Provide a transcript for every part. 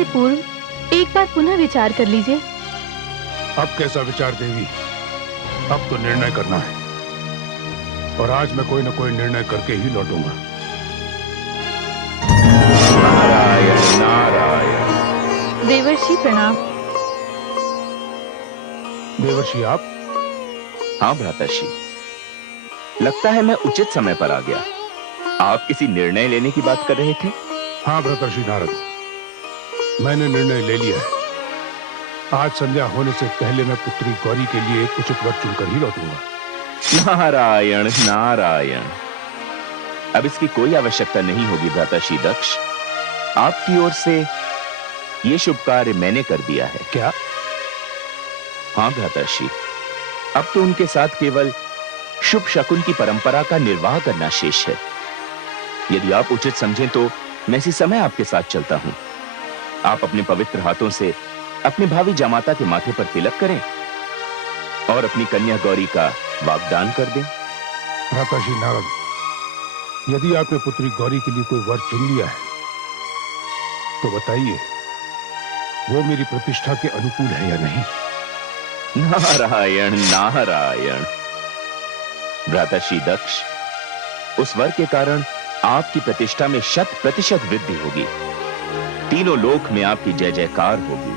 से पूर्व एक बार पुनः विचार कर लीजिए। अब कैसा विचार देवी? अब तो निर्णय करना है और आज मैं कोई न कोई निर्णय करके ही लौटूंगा। नारायण नारायण। देवर्षि प्रणाम। देवर्षि आप? हाँ भ्राताश्री, लगता है मैं उचित समय पर आ गया। आप किसी निर्णय लेने की बात कर रहे थे? हाँ भ्रातर्षि नारद, मैंने निर्णय ले लिया है। आज संध्या होने से पहले मैं पुत्री गौरी के लिए एक उचित वर चुनकर ही लौटूंगा। नारायण नारायण। अब इसकी कोई आवश्यकता नहीं होगी भ्राताश्री दक्ष। आपकी ओर से यह शुभ कार्य मैंने कर दिया है। क्या? हाँ भ्राताश्री, अब तो उनके साथ केवल शुभ शकुन की परंपरा का निर्वाह करना शेष है। यदि आप उचित समझें तो मैं इसी समय आपके साथ चलता हूं। आप अपने पवित्र हाथों से अपने भावी जामाता के माथे पर तिलक करें और अपनी कन्या गौरी का वाग्दान कर दें। भ्राताश्री नारद, यदि आपने पुत्री गौरी के लिए कोई वर चुन लिया है तो बताइए, वो मेरी प्रतिष्ठा के अनुकूल है या नहीं? नारायण नारायण। भ्राताश्री दक्ष, उस वर के कारण आपकी प्रतिष्ठा में 100% वृद्धि होगी। तीनों लोक में आपकी जय जयकार होगी।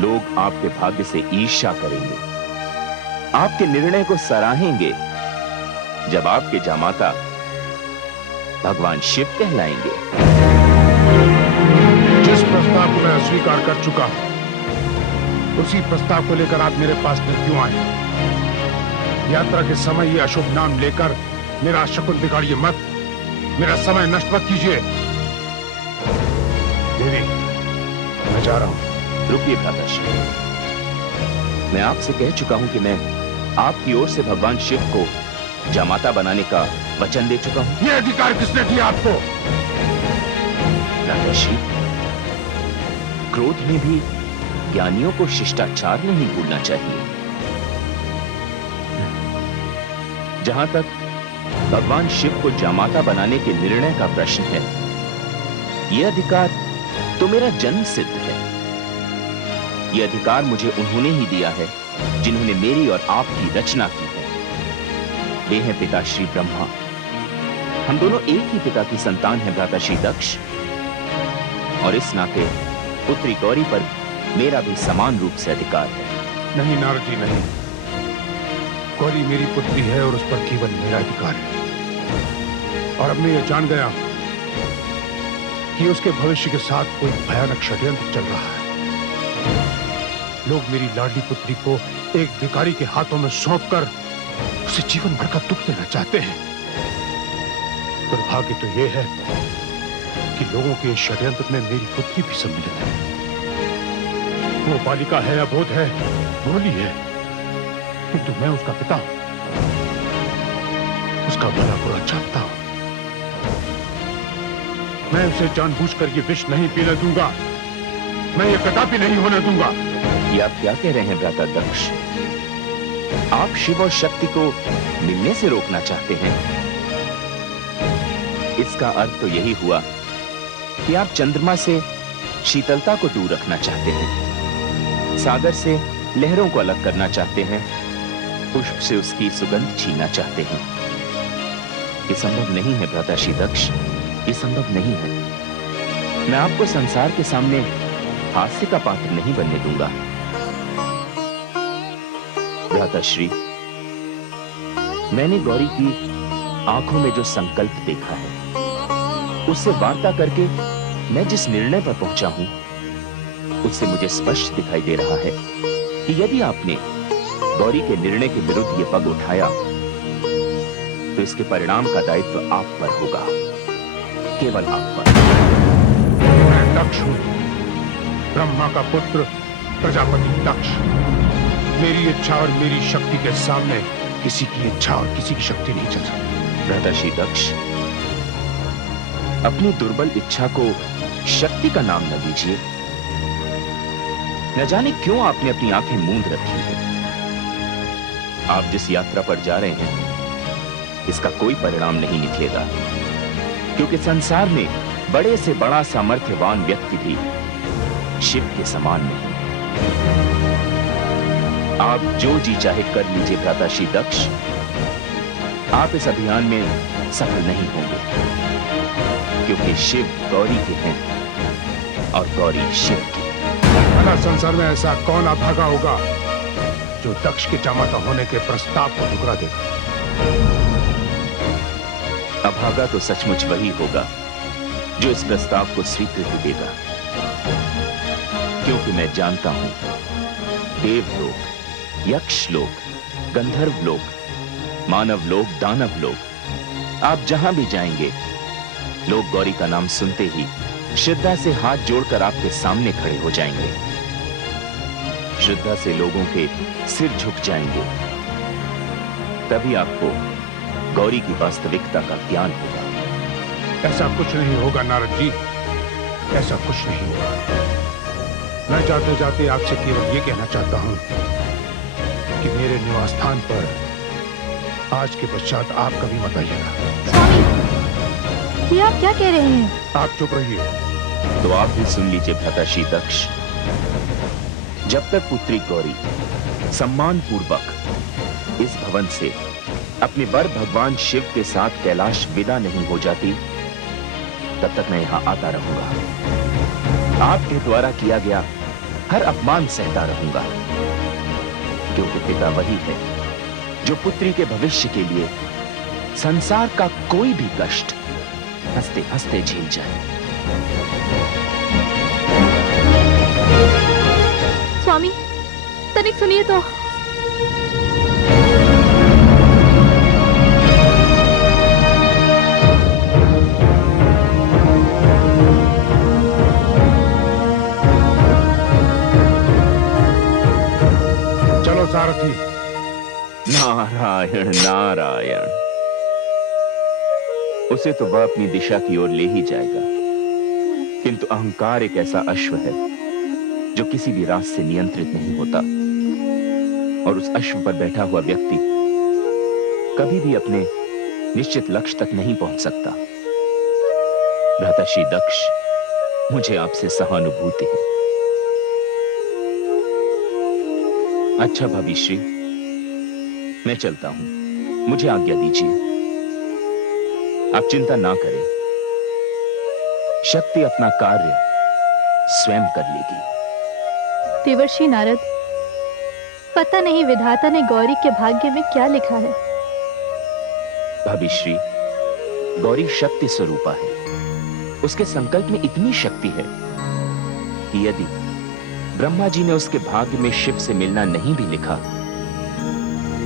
लोग आपके भाग्य से ईर्ष्या करेंगे, आपके निर्णय को सराहेंगे जब आपके जामाता भगवान शिव कहलाएंगे। जिस प्रस्ताव को मैं अस्वीकार कर चुका हूं, उसी प्रस्ताव को लेकर आप मेरे पास फिर क्यों आए? यात्रा के समय ये अशुभ नाम लेकर मेरा शकुन बिगाड़िए मत, मेरा समय नष्ट मत कीजिए। देवी, मैं जा रहा हूं। रुकिए भ्राताश्री, मैं आपसे कह चुका हूं कि मैं आपकी ओर से भगवान शिव को जामाता बनाने का वचन दे चुका हूं। यह अधिकार किसने दिया आपको? भ्राताश्री, क्रोध में भी ज्ञानियों को शिष्टाचार नहीं भूलना चाहिए। जहां तक भगवान शिव को जामाता बनाने के निर्णय का प्रश्न है, यह अधिकार तो मेरा जन्म सिद्ध है। यह अधिकार मुझे उन्होंने ही दिया है जिन्होंने मेरी और आपकी रचना की है। वे हैं पिता श्री ब्रह्मा। हम दोनों एक ही पिता की संतान हैं भ्राताश्री दक्ष, और इस नाते पुत्री गौरी पर मेरा भी समान रूप से अधिकार है। नहीं नारद जी, नहीं। गौरी मेरी पुत्री है और उस पर केवल मेरा अधिकार है। और अब मैं ये जान गया हूं कि उसके भविष्य के साथ कोई भयानक षड्यंत्र चल रहा है। लोग मेरी लाडली पुत्री को एक भिखारी के हाथों में सौंपकर उसे जीवन भर का दुख देना चाहते हैं। दुर्भाग्य तो यह है कि लोगों के इस षड्यंत्र में मेरी पुत्री भी सम्मिलित है। वो बालिका है, अबोध है, भोली है, किंतु मैं उसका पिता हूं, उसका भला बुरा जानता हूं। मैं उसे जानबूझकर ये विष नहीं पीने दूंगा। मैं ये कदापि नहीं होने दूंगा। ये आप क्या कह रहे हैं भ्राता दक्ष? आप शिव और शक्ति को मिलने से रोकना चाहते हैं? इसका अर्थ तो यही हुआ कि आप चंद्रमा से शीतलता को दूर रखना चाहते हैं, सागर से लहरों को अलग करना चाहते हैं, पुष्प से उसकी सुगंध छीनना चाहते हैं। ये संभव नहीं है भ्राताश्री दक्ष, ये संभव नहीं है। मैं आपको संसार के सामने हास्य का पात्र नहीं बनने दूंगा। भ्राताश्री, मैंने गौरी की आंखों में जो संकल्प देखा है, उससे वार्ता करके मैं जिस निर्णय पर पहुंचा हूं, उससे मुझे स्पष्ट दिखाई दे रहा है कि यदि आपने गौरी के निर्णय के विरुद्ध ये पग उठाया तो इसके परिणाम का दायित्व आप पर होगा, केवल आप पर। मैं दक्ष हूं, ब्रह्मा का पुत्र, प्रजापति दक्ष। मेरी इच्छा और मेरी शक्ति के सामने किसी की इच्छा और किसी की शक्ति नहीं चल सकती। भ्राताश्री दक्ष, अपनी दुर्बल इच्छा को शक्ति का नाम न दीजिए। न जाने क्यों आपने अपनी आंखें मूंद रखी हैं। आप जिस यात्रा पर जा रहे हैं, इसका कोई परिणाम नहीं निकलेगा, क्योंकि संसार में बड़े से बड़ा सामर्थ्यवान व्यक्ति भी शिव के समान नहीं। आप जो जी चाहे कर लीजिए भ्राताश्री दक्ष, आप इस अभियान में सफल नहीं होंगे, क्योंकि शिव गौरी के हैं और गौरी शिव की। भला संसार में ऐसा कौन अभागा होगा जो दक्ष के जामाता होने के प्रस्ताव को ठुकरा देगा? अभागा तो सचमुच वही होगा जो इस प्रस्ताव को स्वीकृति देगा, क्योंकि मैं जानता हूं देवलोक, यक्षलोक, गंधर्व लोक, मानव लोक, दानव लोक, आप जहां भी जाएंगे लोग गौरी का नाम सुनते ही श्रद्धा से हाथ जोड़कर आपके सामने खड़े हो जाएंगे। श्रद्धा से लोगों के सिर झुक जाएंगे। तभी आपको गौरी की वास्तविकता का ज्ञान होगा। ऐसा कुछ नहीं होगा नारद जी, ऐसा कुछ नहीं होगा। मैं जाते जाते आपसे केवल ये कहना चाहता हूं कि मेरे निवास स्थान पर आज के पश्चात आप कभी मत आइएगा। स्वामी, ये आप क्या कह रहे हैं? आप चुप रहिए। तो आप भी सुन लीजिए भ्राताश्री दक्ष। जब तक पुत्री गौरी सम्मान पूर्वक इस भवन से अपने वर भगवान शिव के साथ कैलाश विदा नहीं हो जाती, तब तक मैं यहां आता रहूंगा। आपके द्वारा किया गया हर अपमान सहता रहूंगा, क्योंकि पिता वही है जो पुत्री के भविष्य के लिए संसार का कोई भी कष्ट हंसते हंसते झेल जाए। स्वामी, तनिक सुनिए तो। चलो सारथी। नारायण नारायण। उसे तो वह अपनी दिशा की ओर ले ही जाएगा, किंतु अहंकार एक ऐसा अश्व है जो किसी भी रास्ते से नियंत्रित नहीं होता, और उस अश्व पर बैठा हुआ व्यक्ति कभी भी अपने निश्चित लक्ष्य तक नहीं पहुंच सकता। भ्राताश्री दक्ष, मुझे आपसे सहानुभूति है। अच्छा भाभीश्री, मैं चलता हूं, मुझे आज्ञा दीजिए। आप चिंता ना करें, शक्ति अपना कार्य स्वयं कर लेगी। देवर्षि नारद, पता नहीं विधाता ने गौरी के भाग्य में क्या लिखा है। भाभीश्री, गौरी शक्ति स्वरूपा है। उसके संकल्प में इतनी शक्ति है कि यदि ब्रह्मा जी ने उसके भाग्य में शिव से मिलना नहीं भी लिखा,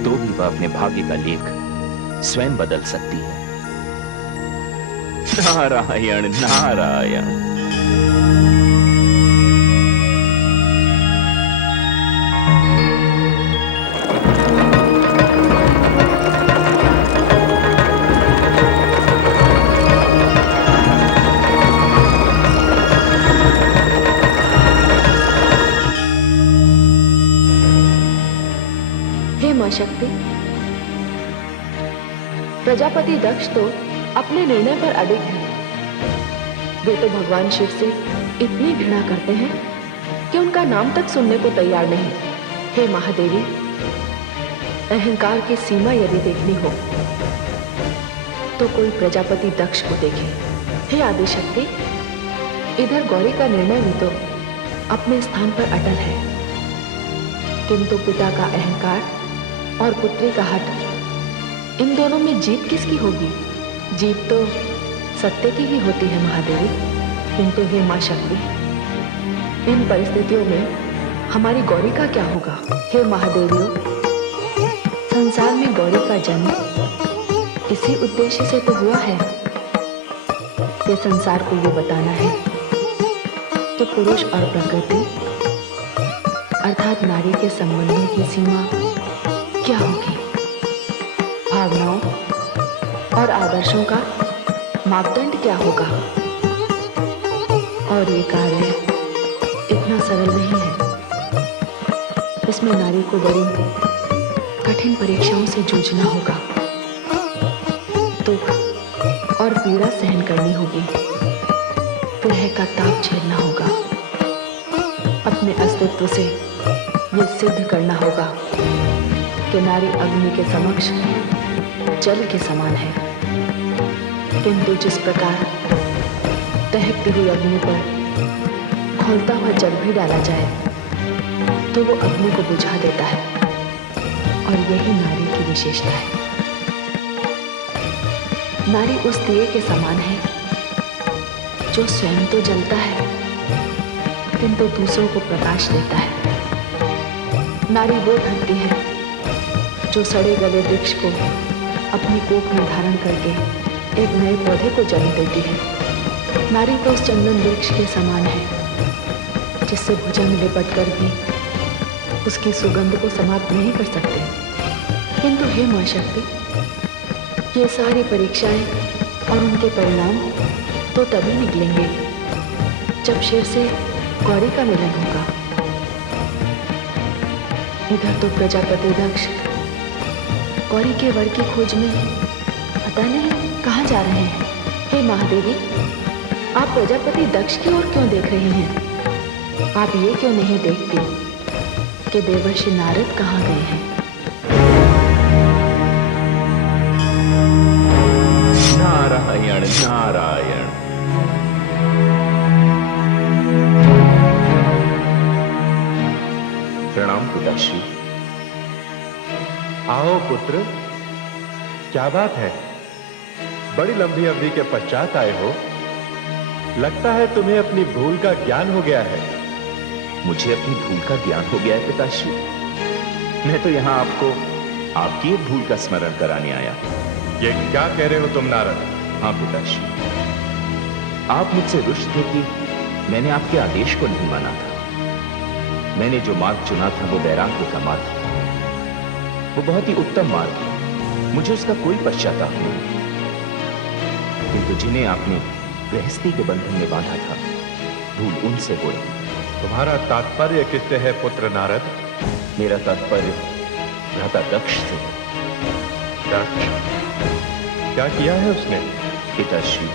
तो भी वह अपने भाग्य का लेख स्वयं बदल सकती है। नारायण नारायण। हे मां शक्ति, प्रजापति दक्ष तो अपने निर्णय पर अडिग है। वे तो भगवान शिव से इतनी घृणा करते हैं कि उनका नाम तक सुनने को तैयार नहीं। हे महादेवी, अहंकार की सीमा यदि देखनी हो तो कोई प्रजापति दक्ष को देखे। हे आदिशक्ति, इधर गौरी का निर्णय भी तो अपने स्थान पर अटल है, किंतु पिता का अहंकार और पुत्री का हठ, इन दोनों में जीत किसकी होगी? जीत तो सत्य की ही होती है महादेवी। किंतु हे मां शक्ति, इन परिस्थितियों में हमारी गौरी का क्या होगा? हे महादेवियों, संसार में गौरी का जन्म इसी उद्देश्य से तो हुआ है कि संसार को ये बताना है कि पुरुष और प्रकृति अर्थात नारी के संबंधों की सीमा क्या होगी, भावनाओं और आदर्शों का मापदंड क्या होगा। और ये कार्य इतना सरल नहीं है, इसमें नारी को बड़ी कठिन परीक्षाओं से जूझना होगा, दुख और पीड़ा सहन करनी होगी। विरह का ताप झेलना होगा। अपने अस्तित्व से ये सिद्ध करना होगा कि नारी अग्नि के समक्ष जल के समान है। किंतु जिस प्रकार दहकती हुई अग्नि पर खौलता हुआ जल भी डाला जाए तो वो अग्नि को बुझा देता है, और यही नारी की विशेषता है। नारी उस दिए के समान है जो स्वयं तो जलता है किंतु दूसरों को प्रकाश देता है। नारी वो धरती है जो सड़े गले वृक्ष को अपनी कोख में धारण करके एक नए पौधे को जन्म देती है। नारी तो उस चंदन वृक्ष के समान है जिससे भुजंग लिपट कर भी उसकी सुगंध को समाप्त नहीं कर सकते। किंतु हे मां शक्ति, ये सारी परीक्षाएं और उनके परिणाम तो तभी निकलेंगे जब शिव से गौरी का मिलन होगा। इधर तो प्रजापति दक्ष गौरी के वर की खोज में पता नहीं कहाँ जा रहे हैं। हे महादेवी, आप प्रजापति दक्ष की ओर क्यों देख रही हैं? आप ये क्यों नहीं देखती कि देवर्षि नारद कहाँ गए हैं? नारायण नारायण। प्रणाम पिताश्री। आओ पुत्र, क्या बात है? बड़ी लंबी अवधि के पश्चात आए हो। लगता है तुम्हें अपनी भूल का ज्ञान हो गया है। मुझे अपनी भूल का ज्ञान हो गया है पिताश्री। मैं तो यहाँ आपको आपकी एक भूल का स्मरण कराने आया। ये क्या कह रहे हो तुम नारद? हाँ पिताश्री, आप मुझसे रुष्ट थे कि मैंने आपके आदेश को नहीं माना था। मैंने जो मार्ग चुना था वो वैराग्य का मार्ग था। वो बहुत ही उत्तम मार्ग है, मुझे उसका कोई पश्चाताप नहीं। किंतु जिन्हें आपने गृहस्थी के बंधन में बांधा था, भूल उनसे हुई। तुम्हारा तात्पर्य किससे है पुत्र नारद? मेरा तात्पर्य भ्राता दक्ष से। दक्ष? क्या किया है उसने? पिताश्री,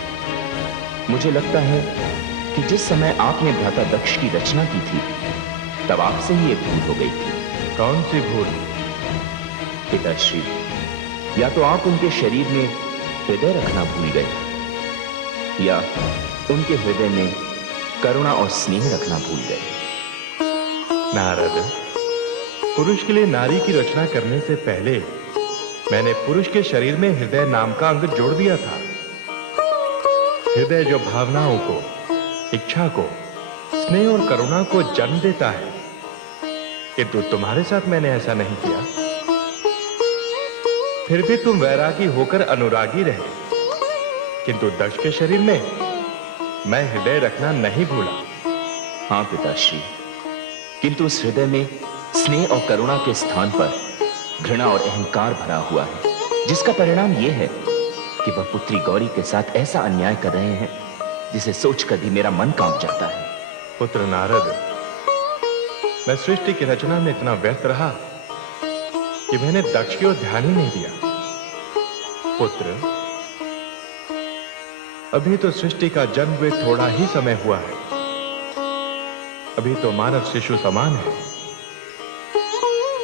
मुझे लगता है कि जिस समय आपने भ्राता दक्ष की रचना की थी तब आपसे ही एक भूल हो गई थी। कौन सी भूल? पिताश्री, या तो आप उनके शरीर में हृदय रखना भूल गए, या उनके हृदय में करुणा और स्नेह रखना भूल गए। नारद, पुरुष के लिए नारी की रचना करने से पहले मैंने पुरुष के शरीर में हृदय नाम का अंग जोड़ दिया था। हृदय जो भावनाओं को, इच्छा को, स्नेह और करुणा को जन्म देता है। किंतु तुम्हारे साथ मैंने ऐसा नहीं किया। फिर भी तुम वैरागी होकर अनुरागी रहे। किंतु दक्ष के शरीर में मैं हृदय रखना नहीं भूला। हाँ पिताश्री, किंतु उस हृदय में स्नेह और करुणा के स्थान पर घृणा और अहंकार भरा हुआ है, जिसका परिणाम यह है कि वह पुत्री गौरी के साथ ऐसा अन्याय कर रहे हैं जिसे सोचकर भी मेरा मन कांप जाता है। पुत्र नारद, मैं सृष्टि की रचना में इतना व्यस्त रहा कि मैंने दक्ष की ओर ध्यान ही नहीं दिया। पुत्र, अभी तो सृष्टि का जन्म हुए थोड़ा ही समय हुआ है। अभी तो मानव शिशु समान है।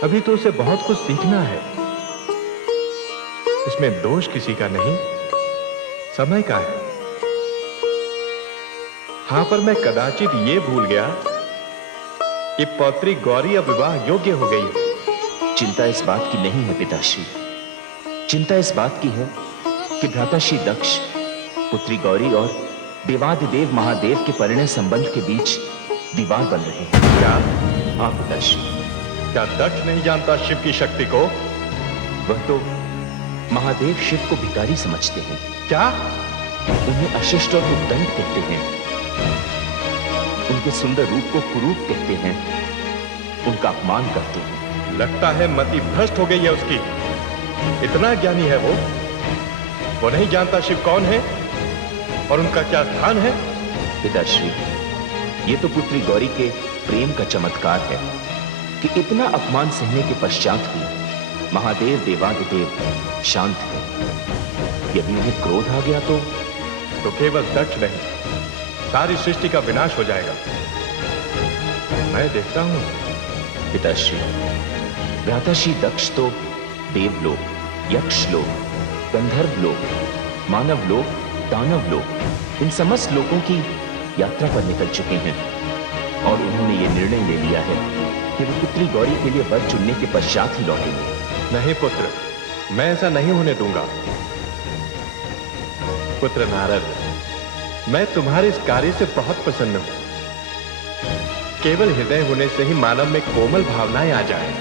अभी तो उसे बहुत कुछ सीखना है। इसमें दोष किसी का नहीं, समय का है। हां, पर मैं कदाचित ये भूल गया कि पौत्री गौरी अब विवाह योग्य हो गई है। चिंता इस बात की नहीं है पिताश्री। चिंता इस बात की है कि भ्राताश्री दक्ष पुत्री गौरी और देवादिदेव महादेव के परिणय संबंध के बीच दीवार बन रहे हैं। क्या? हाँ पिताश्री। क्या दक्ष नहीं जानता शिव की शक्ति को? वह तो महादेव शिव को भिखारी समझते हैं। क्या? उन्हें अशिष्ट और उद्दंड कहते हैं। उनके सुंदर रूप को कुरूप कहते हैं। उनका अपमान करते हैं। लगता है मति भ्रष्ट हो गई है उसकी। इतना ज्ञानी है वो नहीं जानता शिव कौन है और उनका क्या स्थान है। पिताश्री, ये तो पुत्री गौरी के प्रेम का चमत्कार है कि इतना अपमान सहने के पश्चात भी महादेव देवादिदेव शांत है। यदि उन्हें क्रोध आ गया तो केवल दक्ष नहीं, सारी सृष्टि का विनाश हो जाएगा। मैं देखता हूं। पिताश्री, भ्राताश्री दक्ष तो देवलोक, यक्षलोक, गंधर्वलोक, मानवलोक, दानवलोक, इन समस्त लोकों की यात्रा पर निकल चुके हैं और उन्होंने ये निर्णय ले लिया है कि वो पुत्री गौरी के लिए वर चुनने के पश्चात ही लौटेंगे। नहीं पुत्र, मैं ऐसा नहीं होने दूंगा। पुत्र नारद, मैं तुम्हारे इस कार्य से बहुत प्रसन्न हूं। केवल हृदय होने से ही मानव में कोमल भावनाएं आ जाए,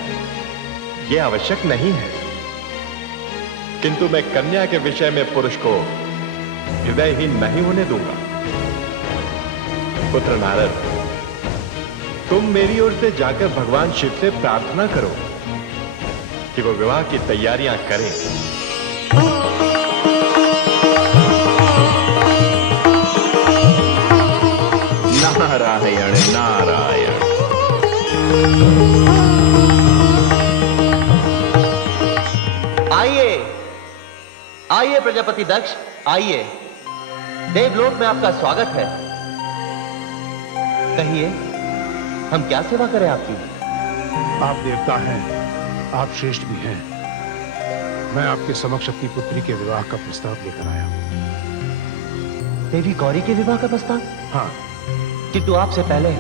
यह आवश्यक नहीं है। किंतु मैं कन्या के विषय में पुरुष को हृदयहीन नहीं होने दूंगा। पुत्र नारद, तुम मेरी ओर से जाकर भगवान शिव से प्रार्थना करो कि वो विवाह की तैयारियां करें। नारायण नारायण। आइए आइए प्रजापति दक्ष, आइए। देवलोक में आपका स्वागत है। कहिए, हम क्या सेवा करें आपकी? आप देवता हैं, आप श्रेष्ठ भी हैं। मैं आपके समक्ष अपनी पुत्री के विवाह का प्रस्ताव लेकर आया हूं। देवी गौरी के विवाह का प्रस्ताव? हाँ, किंतु आपसे पहले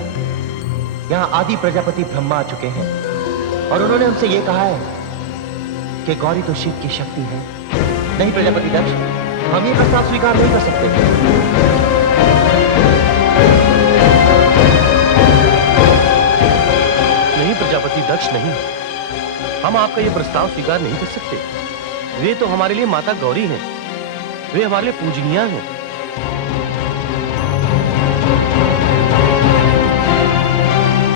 यहाँ आदि प्रजापति ब्रह्मा आ चुके हैं और उन्होंने हमसे ये कहा है कि गौरी तो शिव की शक्ति है। नहीं प्रजापति दक्ष, हम ये प्रस्ताव स्वीकार नहीं कर सकते। नहीं प्रजापति दक्ष, नहीं, हम आपका ये प्रस्ताव स्वीकार नहीं कर सकते। वे तो हमारे लिए माता गौरी हैं, वे हमारे लिए पूजनीय हैं।